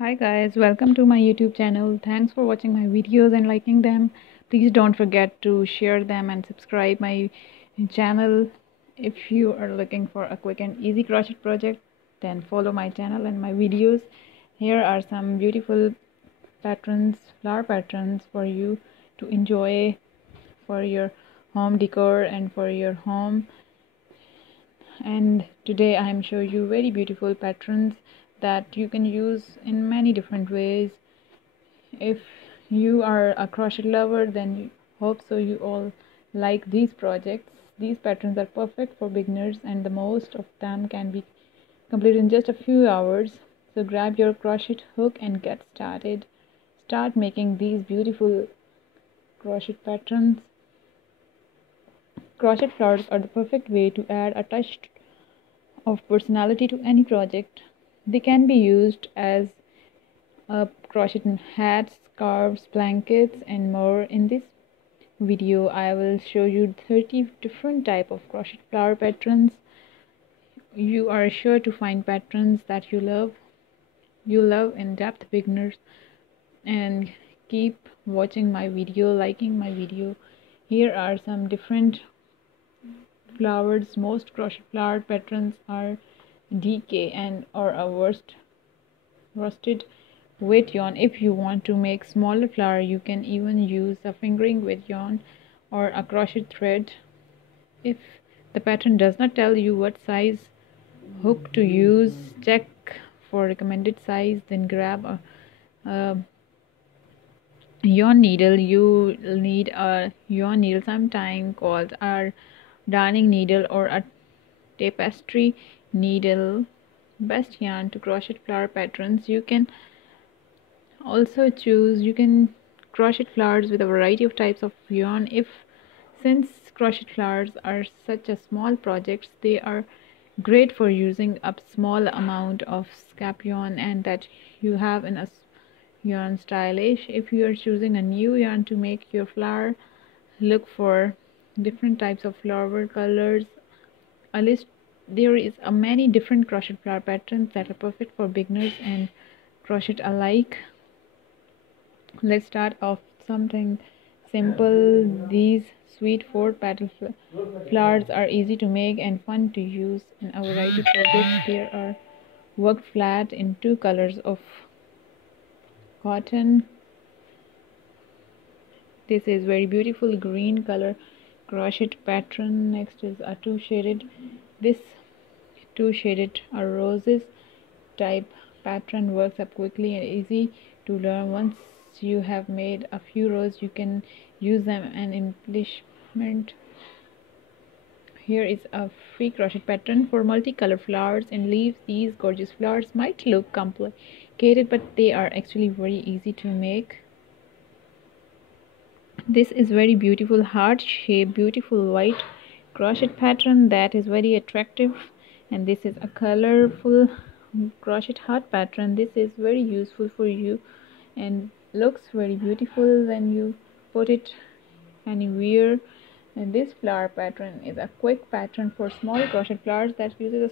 Hi guys, welcome to my YouTube channel. Thanks for watching my videos and liking them. Please don't forget to share them and subscribe my channel. If you are looking for a quick and easy crochet project, then follow my channel and my videos. Here are some beautiful patterns, flower patterns for you to enjoy for your home decor and for your home. And today I am showing you very beautiful patterns that you can use in many different ways. If you are a crochet lover, then hope so you all like these projects. These patterns are perfect for beginners and the most of them can be completed in just a few hours. So grab your crochet hook and get started. Start making these beautiful crochet patterns. Crochet flowers are the perfect way to add a touch of personality to any project. They can be used as crochet hats, scarves, blankets, and more. In this video, I will show you 30 different type of crochet flower patterns. You are sure to find patterns that you love. You love in-depth beginners, and keep watching my video, liking my video. Here are some different flowers. Most crochet flower patterns are DK and or a worsted weight yarn. If you want to make smaller flower, you can even use a fingering weight yarn or a crochet thread. If the pattern does not tell you what size hook to use, check for recommended size, then grab a yarn needle. You need a yarn needle, sometimes called a darning needle or a tapestry needle. Best yarn to crochet flower patterns. You can crochet flowers with a variety of types of yarn. Since crochet flowers are such a small projects, they are great for using a small amount of scrap yarn and that you have in a yarn stylish. If you are choosing a new yarn to make your flower, look for different types of flower colors. There is a many different crochet flower patterns that are perfect for beginners and crochet alike. Let's start off something simple. These sweet 4-petal flowers are easy to make and fun to use in a variety of fabrics. They are worked flat in 2 colors of cotton. This is very beautiful green color crochet pattern. Next is a 2 shaded. This 2 shaded are roses type pattern works up quickly and easy to learn. Once you have made a few rows, you can use them as embellishment. Here is a free crochet pattern for multicolor flowers and leaves. These gorgeous flowers might look complicated, but they are actually very easy to make. This is very beautiful heart shape, beautiful white crochet pattern that is very attractive, and this is a colorful crochet heart pattern. This is very useful for you and looks very beautiful when you put it anywhere. And this flower pattern is a quick pattern for small crochet flowers that uses